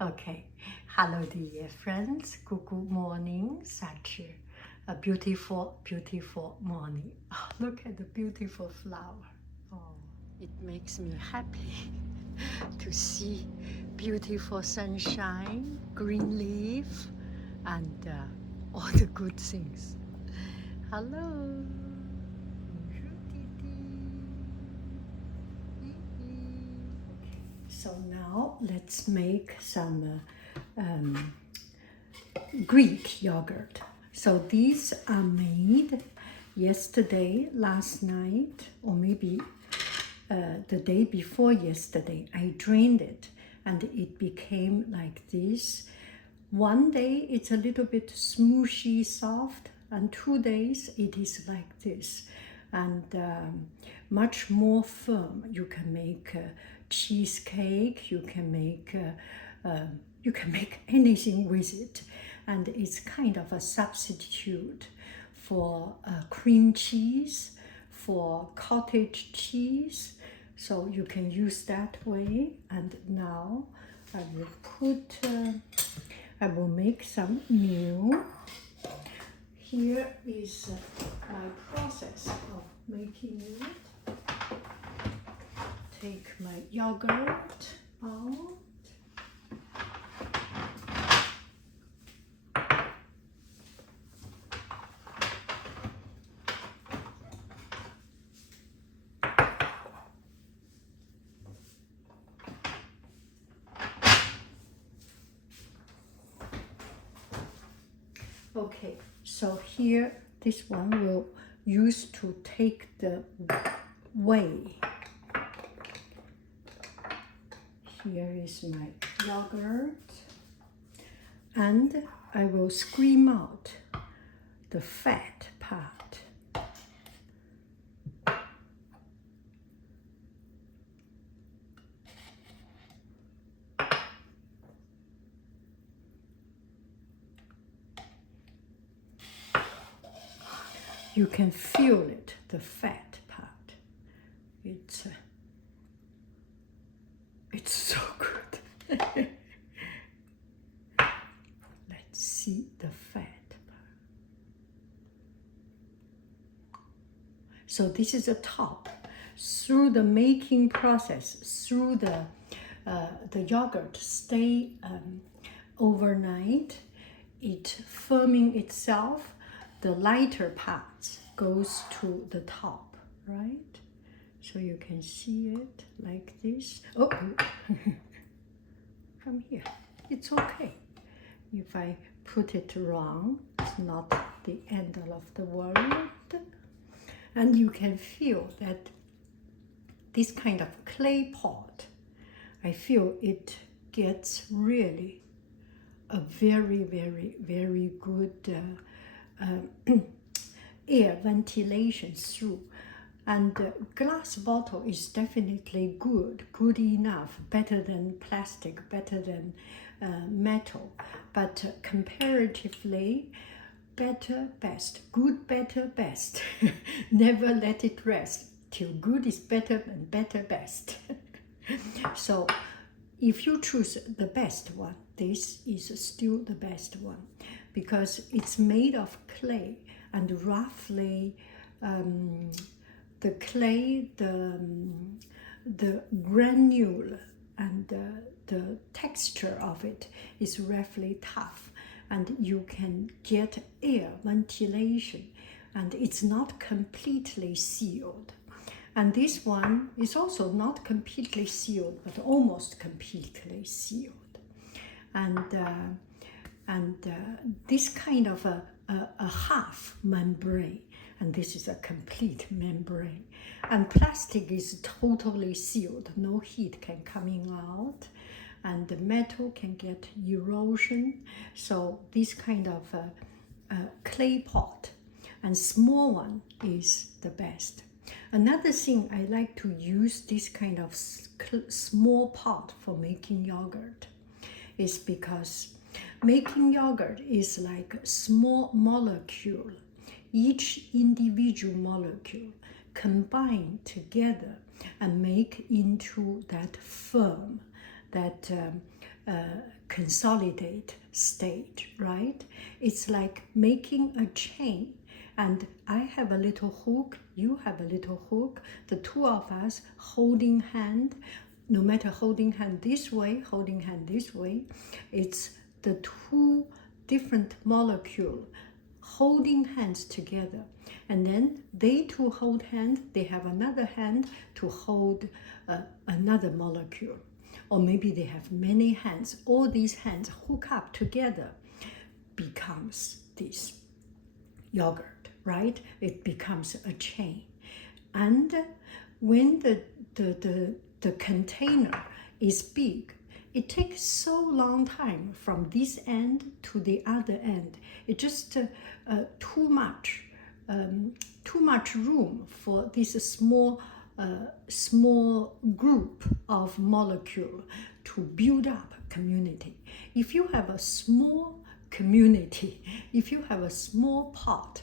Okay. Hello, dear friends. Good morning. Such a beautiful, beautiful morning. Oh, look at the beautiful flower. Oh, it makes me happy to see beautiful sunshine, green leaf, and all the good things. Hello. Bonjour, Titi. Okay, so now let's make some Greek yogurt. So these are made yesterday, last night, or maybe the day before yesterday. I drained it and it became like this. One day it's a little bit smooshy, soft, and 2 days it is like this, and much more firm. You can make cheesecake. You can make anything with it, and it's kind of a substitute for cream cheese, for cottage cheese. So you can use that way. And now I will make some new. Here is my process of making it. Take my yogurt out. Okay, so here this one will use to take the whey. Here is my yogurt, and I will squeeze out the fat part. You can feel it, the fat part. It's so good. Let's see the fat part. So this is the top. Through the making process, through the yogurt stay overnight, it firming itself. The lighter parts goes to the top, right? So you can see it like this. Oh, come here. It's okay. If I put it wrong, it's not the end of the world. And you can feel that this kind of clay pot, I feel it gets really a very, very, very good air ventilation through. And glass bottle is definitely good enough, better than plastic, better than metal. But comparatively, better, best. Good, better, best. Never let it rest till good is better and better, best. So if you choose the best one, this is still the best one, because it's made of clay, and roughly the clay, the granule and the texture of it is roughly tough, and you can get air ventilation, and it's not completely sealed. And this one is also not completely sealed, but almost completely sealed. And this kind of a half membrane, and this is a complete membrane. And plastic is totally sealed, no heat can coming out, and the metal can get erosion. So this kind of clay pot, and small one is the best. Another thing, I like to use this kind of small pot for making yogurt is because making yogurt is like a small molecule. Each individual molecule combine together and make into that firm, that consolidate stage, right? It's like making a chain. And I have a little hook, you have a little hook, the two of us holding hand, no matter holding hand this way, holding hand this way, it's the two different molecules holding hands together. And then they two hold hands, they have another hand to hold another molecule. Or maybe they have many hands. All these hands hook up together becomes this yogurt, right? It becomes a chain. And when the container is big, it takes so long time from this end to the other end. It just too much room for this small group of molecule to build up community. If you have a small community, if you have a small pot,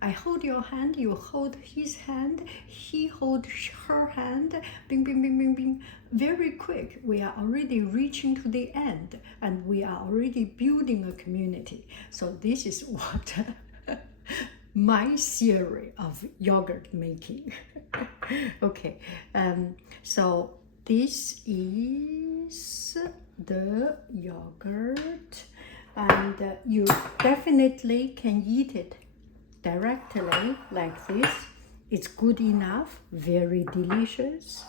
I hold your hand, you hold his hand, he holds her hand, bing, bing, bing, bing, bing. Very quick, we are already reaching to the end and we are already building a community. So this is what my theory of yogurt making. Okay, so this is the yogurt, and you definitely can eat it directly like this. It's good enough, very delicious.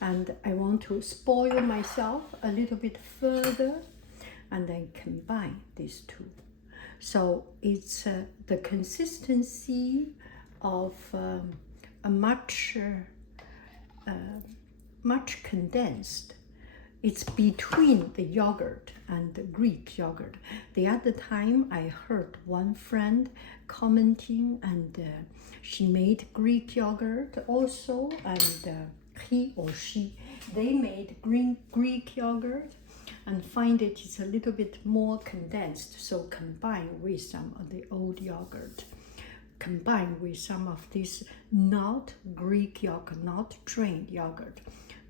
And I want to spoil myself a little bit further and then combine these two. So it's the consistency of a much condensed. It's between the yogurt and the Greek yogurt. The other time I heard one friend commenting, and she made Greek yogurt also, and he or she, they made Greek yogurt and find it is a little bit more condensed. So combine with some of the old yogurt, combine with some of this not Greek yogurt, not drained yogurt,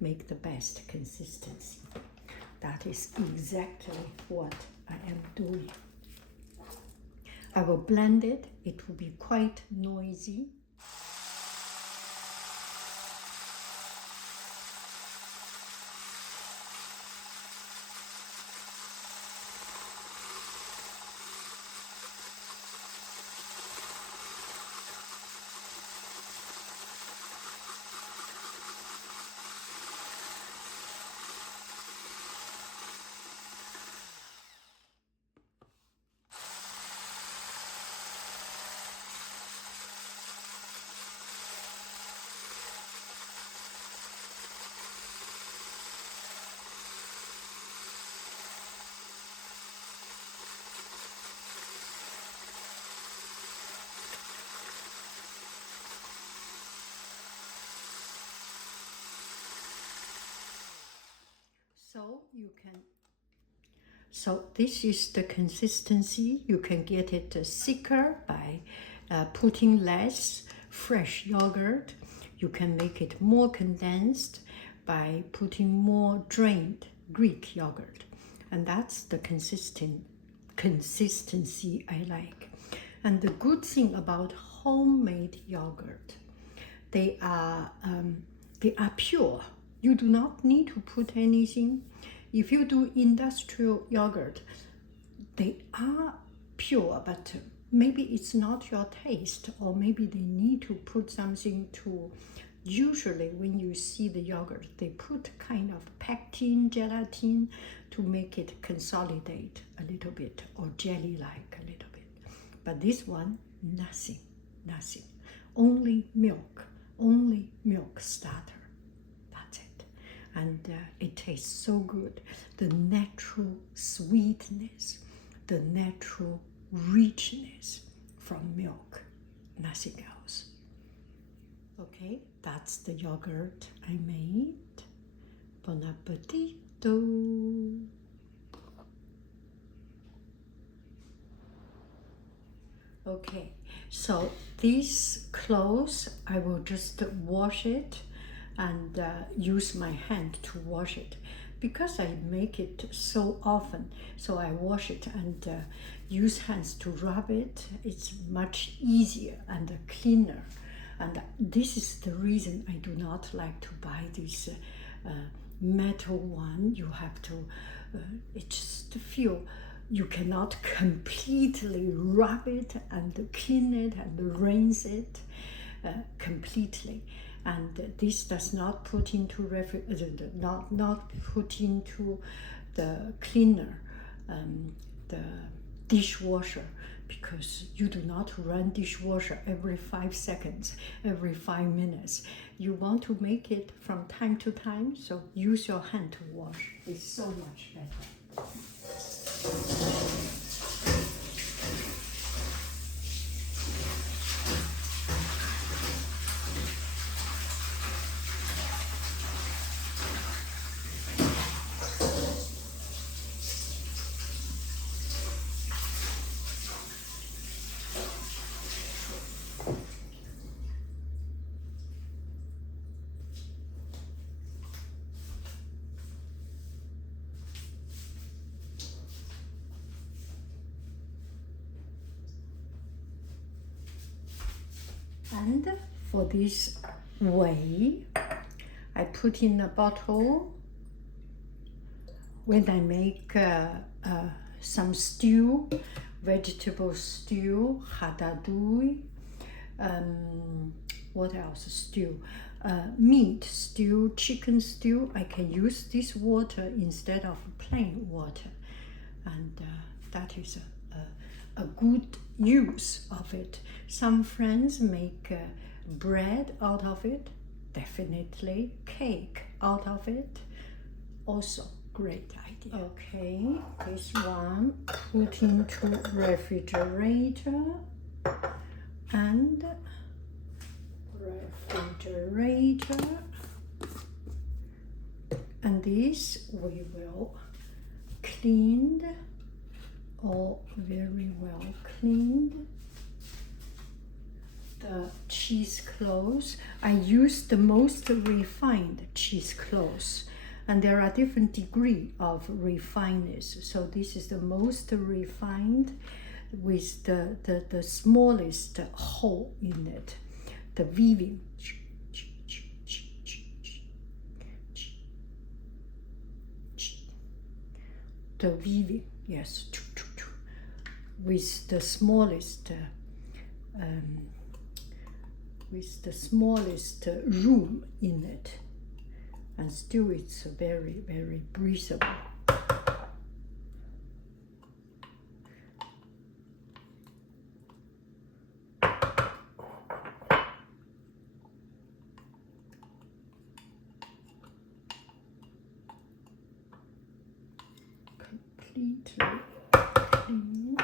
make the best consistency. That is exactly what I am doing. I will blend it. It will be quite noisy. So this is the consistency. You can get it thicker by putting less fresh yogurt. You can make it more condensed by putting more drained Greek yogurt. And that's the consistency I like. And the good thing about homemade yogurt, they are pure. You do not need to put anything. If you do industrial yogurt, they are pure, but maybe it's not your taste, or maybe they need to put something to. Usually when you see the yogurt, they put kind of pectin, gelatin to make it consolidate a little bit, or jelly-like a little bit. But this one, nothing. Only milk starter. And it tastes so good. The natural sweetness, the natural richness from milk, nothing else. Okay, that's the yogurt I made. Bon appetito. Okay, so these clothes, I will just wash it and use my hand to wash it. because I make it so often, so I wash it and use hands to rub it. It's much easier and cleaner. And this is the reason I do not like to buy this metal one. You have to, it just feel you cannot completely rub it and clean it and rinse it completely. And this does not put into not put into the cleaner, the dishwasher, because you do not run dishwasher every 5 seconds, every 5 minutes. You want to make it from time to time, so use your hand to wash. It's so much better. And for this whey, I put in a bottle when I make some stew, vegetable stew, hadadui, what else stew? Meat stew, chicken stew. I can use this water instead of plain water, and that is a good use of it. Some friends make bread out of it, definitely cake out of it, also great idea. Okay, this one put into refrigerator and refrigerator, and this we will clean, all very well cleaned. The cheesecloth, I use the most refined cheesecloth, and there are different degree of refineness. So this is the most refined with the smallest hole in it, the weaving. The weaving, yes, with the smallest room in it, and still it's very, very breathable. Completely clean.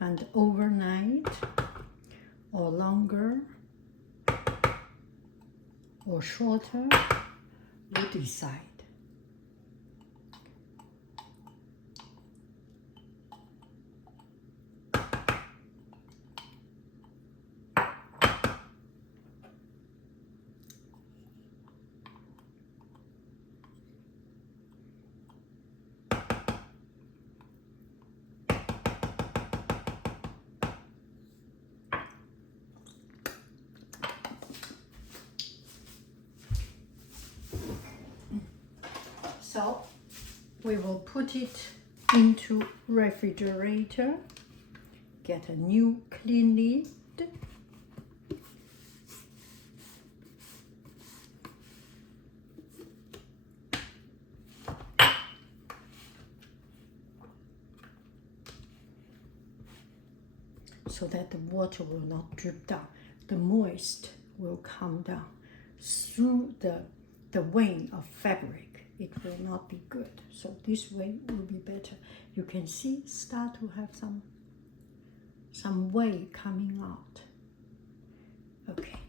And overnight or longer or shorter, you decide. So we will put it into refrigerator, get a new clean lid, so that the water will not drip down. The moist will come down through the vein of fabric. It will not be good. So this way will be better. You can see start to have some whey coming out. Okay,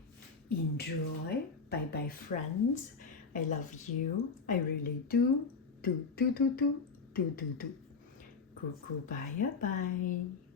enjoy. Bye bye friends. I love you. I really do. Do. do. Goodbye, bye.